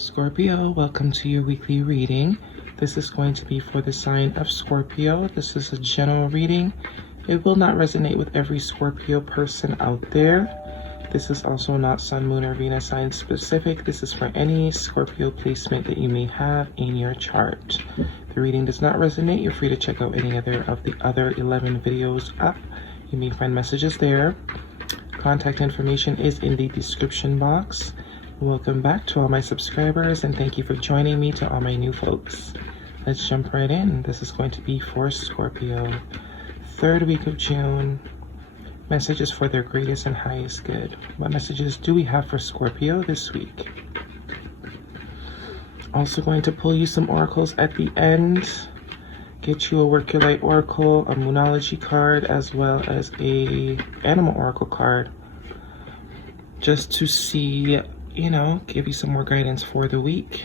Scorpio, welcome to your weekly reading. This is going to be for the sign of Scorpio. This is a general reading. It will not resonate with every Scorpio person out there. This is also not Sun, Moon, or Venus sign specific. This is for any Scorpio placement that you may have in your chart. The reading does not resonate. You're free to check out any other of the other 11 videos up. You may find messages there. Contact information is in the description box. Welcome back to all my subscribers, and thank you for joining me. To all my new folks, let's jump right in. This is going to be for Scorpio, third week of June. Messages for their greatest and highest good. What messages do we have for Scorpio this week? Also going to pull you some oracles at the end. Get you a Work Your Light oracle, a Monology card, as well as a animal oracle card, just to see, give you some more guidance for the week.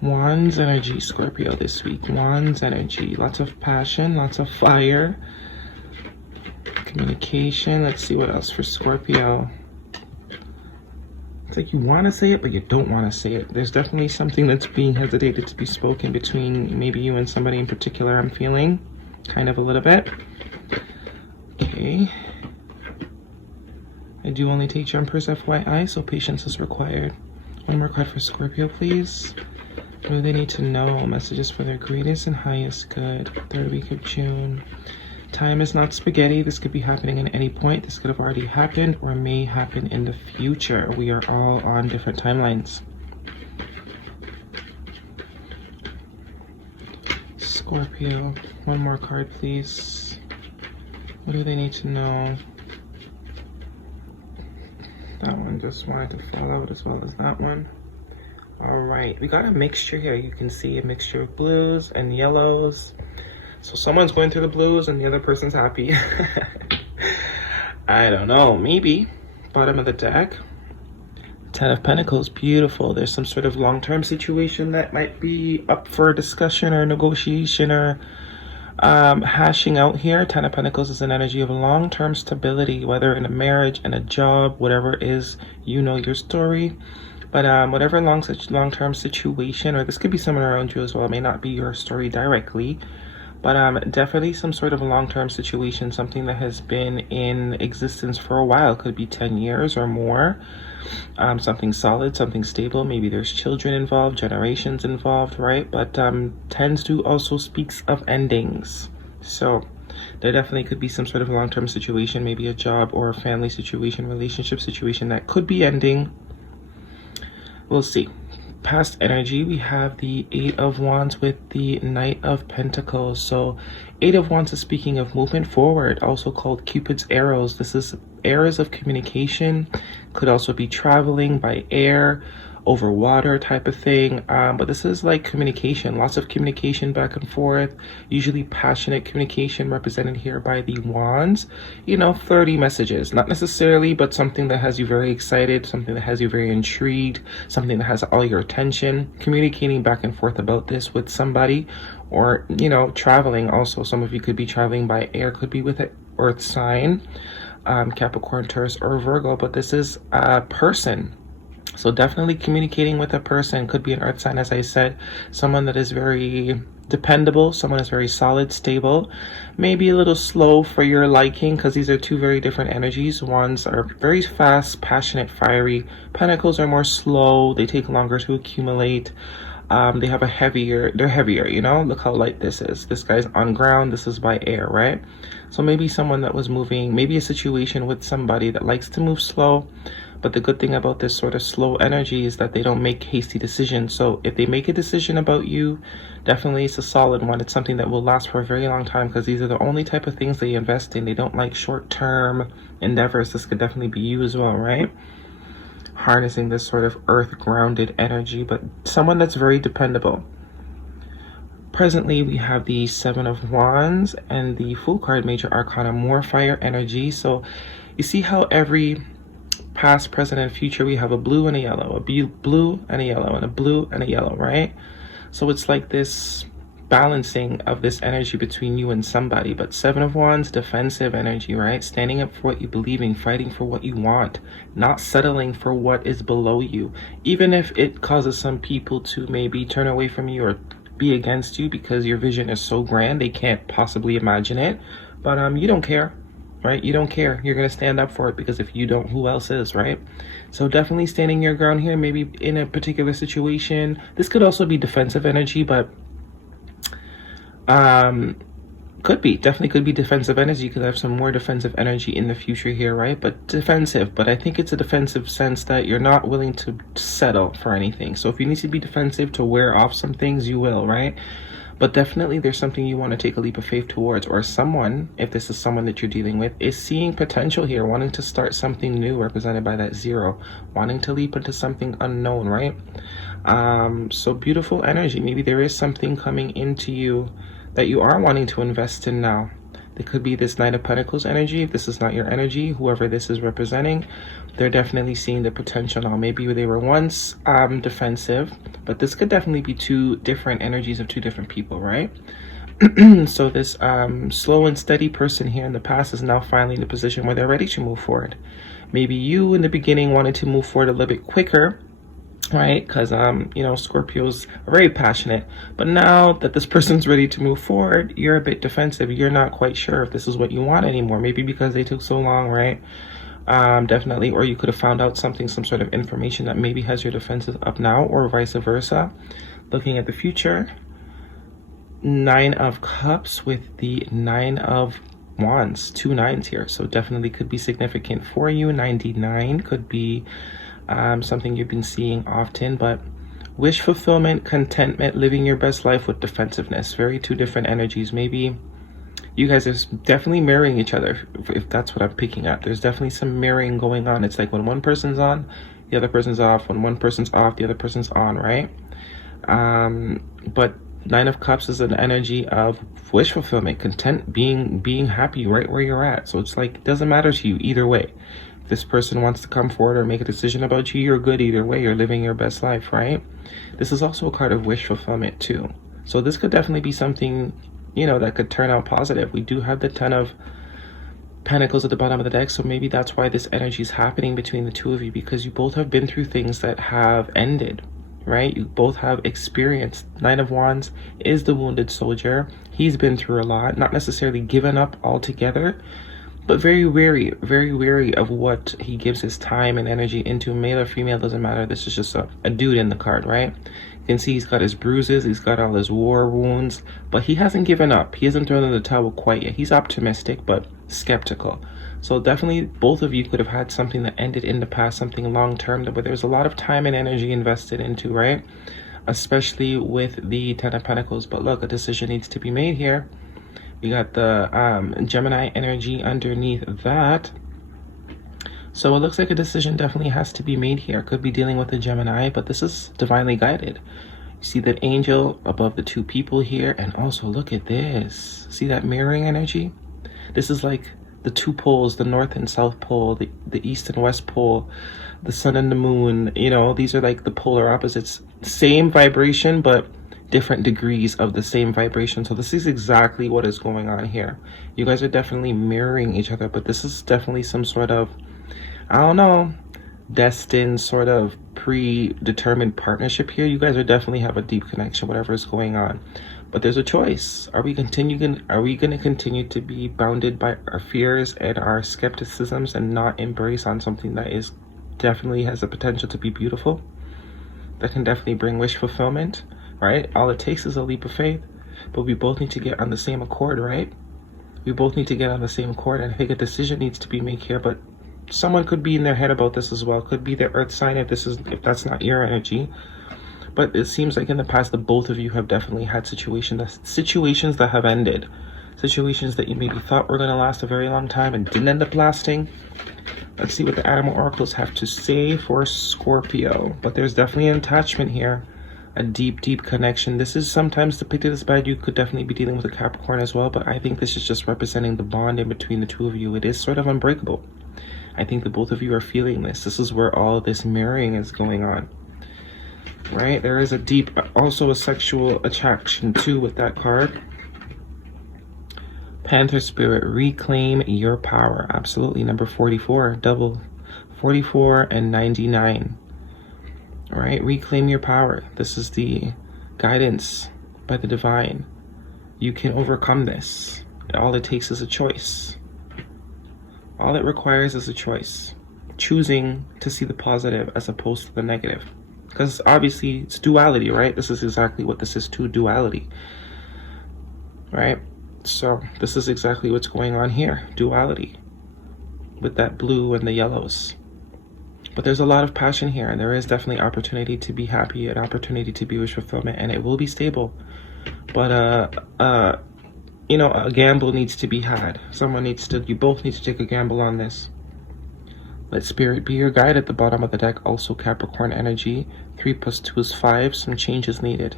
Wands energy, Scorpio, this week. Wands energy, lots of passion, lots of fire, communication. Let's see what else for Scorpio. It's like you want to say it, but you don't want to say it. There's definitely something that's being hesitated to be spoken between maybe you and somebody in particular. I'm feeling kind of a little bit. Okay. I do only take jumpers, FYI, so patience is required. One more card for Scorpio, please. What do they need to know? Messages for their greatest and highest good. Third week of June. Time is not spaghetti. This could be happening at any point. This could have already happened or may happen in the future. We are all on different timelines. Scorpio, one more card, please. What do they need to know? That one just wanted to fall out as well as that one. All right, we got a mixture here. You can see a mixture of blues and yellows. So someone's going through the blues and the other person's happy. I don't know, maybe. Bottom of the deck. Ten of Pentacles, beautiful. There's some sort of long-term situation that might be up for discussion or negotiation or hashing out here. Ten of Pentacles is an energy of long-term stability, whether in a marriage, in a job, whatever it is, your story. But whatever long-term situation, or this could be someone around you as well, it may not be your story directly, but definitely some sort of a long-term situation, something that has been in existence for a while. Could be 10 years or more. Something solid, something stable. Maybe there's children involved, generations involved, right? But tends to also speaks of endings. So there definitely could be some sort of long-term situation, maybe a job or a family situation, relationship situation that could be ending. We'll see. Past energy, we have the Eight of Wands with the Knight of Pentacles. So Eight of Wands is speaking of movement forward, also called Cupid's arrows. This is arrows of communication. Could also be traveling by air, over water type of thing. But this is like communication, lots of communication back and forth, usually passionate communication represented here by the wands. Flirty messages, not necessarily, but something that has you very excited, something that has you very intrigued, something that has all your attention, communicating back and forth about this with somebody, or, traveling also. Some of you could be traveling by air, could be with an earth sign, Capricorn, Taurus, or Virgo, but this is a person. So definitely communicating with a person. Could be an earth sign, as I said, someone that is very dependable, someone is very solid, stable, maybe a little slow for your liking, because these are two very different energies. Wands are very fast, passionate, fiery. Pentacles are more slow, they take longer to accumulate. They have they're heavier, look how light this is. This guy's on ground, this is by air, right? So maybe someone that was moving, maybe a situation with somebody that likes to move slow. But the good thing about this sort of slow energy is that they don't make hasty decisions. So if they make a decision about you, definitely it's a solid one. It's something that will last for a very long time, because these are the only type of things they invest in. They don't like short-term endeavors. This could definitely be you as well, right? Harnessing this sort of earth-grounded energy, but someone that's very dependable. Presently, we have the Seven of Wands and the Fool card, Major Arcana, more fire energy. So you see how every past, present, and future, we have a blue and a yellow, a blue and a yellow, and a blue and a yellow, right? So it's like this balancing of this energy between you and somebody. But Seven of Wands, defensive energy, right? Standing up for what you believe in, fighting for what you want, not settling for what is below you, even if it causes some people to maybe turn away from you or be against you because your vision is so grand they can't possibly imagine it. But you don't care, right? You don't care. You're going to stand up for it, because if you don't, who else is, right? So definitely standing your ground here, maybe in a particular situation. This could also be defensive energy, but definitely could be defensive energy. You could have some more defensive energy in the future here, right? But defensive, but I think it's a defensive sense that you're not willing to settle for anything. So if you need to be defensive to wear off some things, you will, right? But definitely there's something you want to take a leap of faith towards, or someone, if this is someone that you're dealing with, is seeing potential here, wanting to start something new, represented by that 0, wanting to leap into something unknown, right? So beautiful energy. Maybe there is something coming into you that you are wanting to invest in now. There could be this Knight of Pentacles energy. If this is not your energy, whoever this is representing, they're definitely seeing the potential now. Maybe they were once defensive, but this could definitely be two different energies of two different people, right? So this slow and steady person here in the past is now finally in a position where they're ready to move forward. Maybe you in the beginning wanted to move forward a little bit quicker, right? Because you know, Scorpios are very passionate, but now that this person's ready to move forward, you're a bit defensive. You're not quite sure if this is what you want anymore, maybe because they took so long, right? Definitely. Or you could have found out something, some sort of information that maybe has your defenses up now, or vice versa. Looking at the future, 9 of Cups with the 9 of Wands, 2 9s here, so definitely could be significant for you. 99 could be something you've been seeing often. But wish fulfillment, contentment, living your best life with defensiveness, very two different energies. Maybe you guys are definitely mirroring each other, if that's what I'm picking up. There's definitely some mirroring going on. It's like when one person's on, the other person's off. When one person's off, the other person's on, right? But 9 of Cups is an energy of wish fulfillment, content, being happy right where you're at. So it's like, it doesn't matter to you either way. If this person wants to come forward or make a decision about you, you're good either way. You're living your best life, right? This is also a card of wish fulfillment too. So this could definitely be something, you know, that could turn out positive. We do have the 10 of Pentacles at the bottom of the deck, so maybe that's why this energy is happening between the two of you, because you both have been through things that have ended, right? You both have experienced. 9 of Wands is the wounded soldier. He's been through a lot, not necessarily given up altogether, but very wary of what he gives his time and energy into. Male or female, doesn't matter. This is just a dude in the card, right? You can see he's got his bruises, he's got all his war wounds, but he hasn't given up. He hasn't thrown in the towel quite yet. He's optimistic, but skeptical. So definitely both of you could have had something that ended in the past, something long-term, but there's a lot of time and energy invested into, right? Especially with the 10 of Pentacles. But look, a decision needs to be made here. We got the Gemini energy underneath that. So it looks like a decision definitely has to be made here. Could be dealing with a Gemini, but this is divinely guided. You see that angel above the two people here, and also look at this. See that mirroring energy? This is like the two poles, the north and south pole, the east and west pole, the sun and the moon. You know, these are like the polar opposites. Same vibration, but different degrees of the same vibration. So this is exactly what is going on here. You guys are definitely mirroring each other, but this is definitely some sort of, I don't know, destined sort of predetermined partnership here. You guys are definitely have a deep connection, whatever is going on. But there's a choice. Are we going to continue to be bounded by our fears and our skepticisms and not embrace on something that is definitely has the potential to be beautiful, that can definitely bring wish fulfillment, right? All it takes is a leap of faith, but we both need to get on the same accord, right? We both need to get on the same accord, and I think a decision needs to be made here. But someone could be in their head about this as well. Could be their earth sign if that's not your energy. But it seems like in the past, the both of you have definitely had situations that have ended. Situations that you maybe thought were going to last a very long time and didn't end up lasting. Let's see what the animal oracles have to say for Scorpio. But there's definitely an attachment here. A deep connection. This is sometimes depicted as bad. You could definitely be dealing with a Capricorn as well. But I think this is just representing the bond in between the two of you. It is sort of unbreakable. I think the both of you are feeling this. This is where all of this mirroring is going on. right? There is a deep, also a sexual attraction too with that card. Panther Spirit, reclaim your power. Absolutely. Number 44, double 44 and 99. All right, reclaim your power. This is the guidance by the divine. You can overcome this. All it takes is a choice. All it requires is a choice. Choosing to see the positive as opposed to the negative. Because obviously it's duality, right? This is exactly what this is too, duality. Right? So this is exactly what's going on here, duality. With that blue and the yellows. But there's a lot of passion here, and there is definitely opportunity to be happy, an opportunity to be wish fulfillment, and it will be stable. But you know, a gamble needs to be had. You both need to take a gamble on this. Let spirit be your guide at the bottom of the deck. Also Capricorn energy. 3 + 2 is 5. Some changes needed.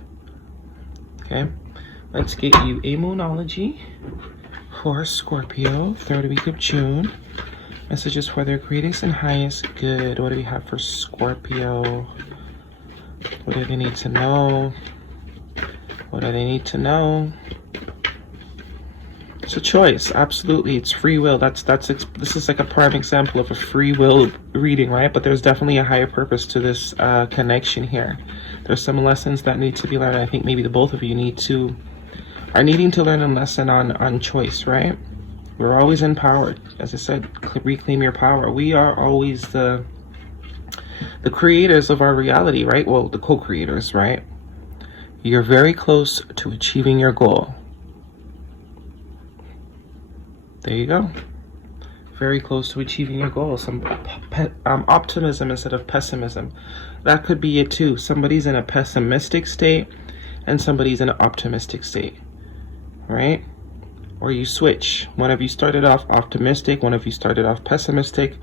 Okay. Let's get you a Monology for Scorpio, 3rd week of June. Messages for their greatest and highest good. What do we have for Scorpio? What do they need to know? What do they need to know? It's a choice, absolutely. It's free will. This is like a prime example of a free will reading, right? But there's definitely a higher purpose to this connection here. There's some lessons that need to be learned. I think maybe the both of you are needing to learn a lesson on choice, right? We're always empowered. As I said, reclaim your power. We are always the creators of our reality, right? Well, the co-creators, right? You're very close to achieving your goal. There you go. Very close to achieving your goal. Some optimism instead of pessimism. That could be it too. Somebody's in a pessimistic state and somebody's in an optimistic state, right? Or you switch. One of you started off optimistic, one of you started off pessimistic,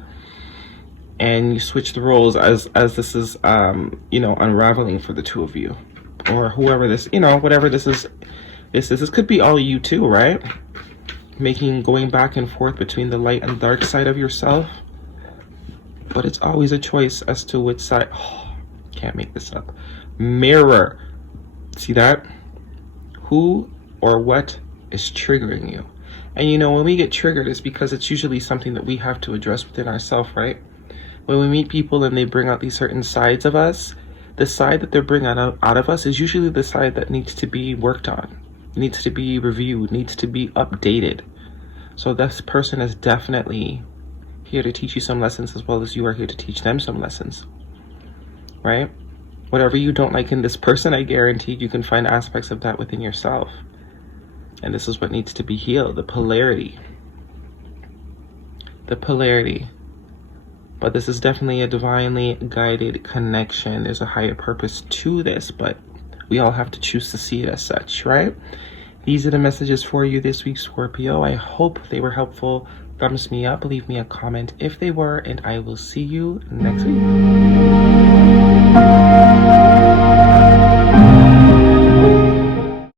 and you switch the roles as this is, you know, unraveling for the two of you, or whoever this, you know, whatever this is. This could be all you too, right? Going back and forth between the light and dark side of yourself. But it's always a choice as to which side. Oh, can't make this up. Mirror. See that? Who or what is triggering you? And you know, when we get triggered, it's because it's usually something that we have to address within ourselves, right? When we meet people and they bring out these certain sides of us, the side that they're bringing out of us is usually the side that needs to be worked on, needs to be reviewed, needs to be updated. So this person is definitely here to teach you some lessons, as well as you are here to teach them some lessons, right? Whatever you don't like in this person, I guarantee you can find aspects of that within yourself. And this is what needs to be healed, the polarity. The polarity. But this is definitely a divinely guided connection. There's a higher purpose to this, but we all have to choose to see it as such, right? These are the messages for you this week, Scorpio. I hope they were helpful. Thumbs me up, leave me a comment if they were, and I will see you next week.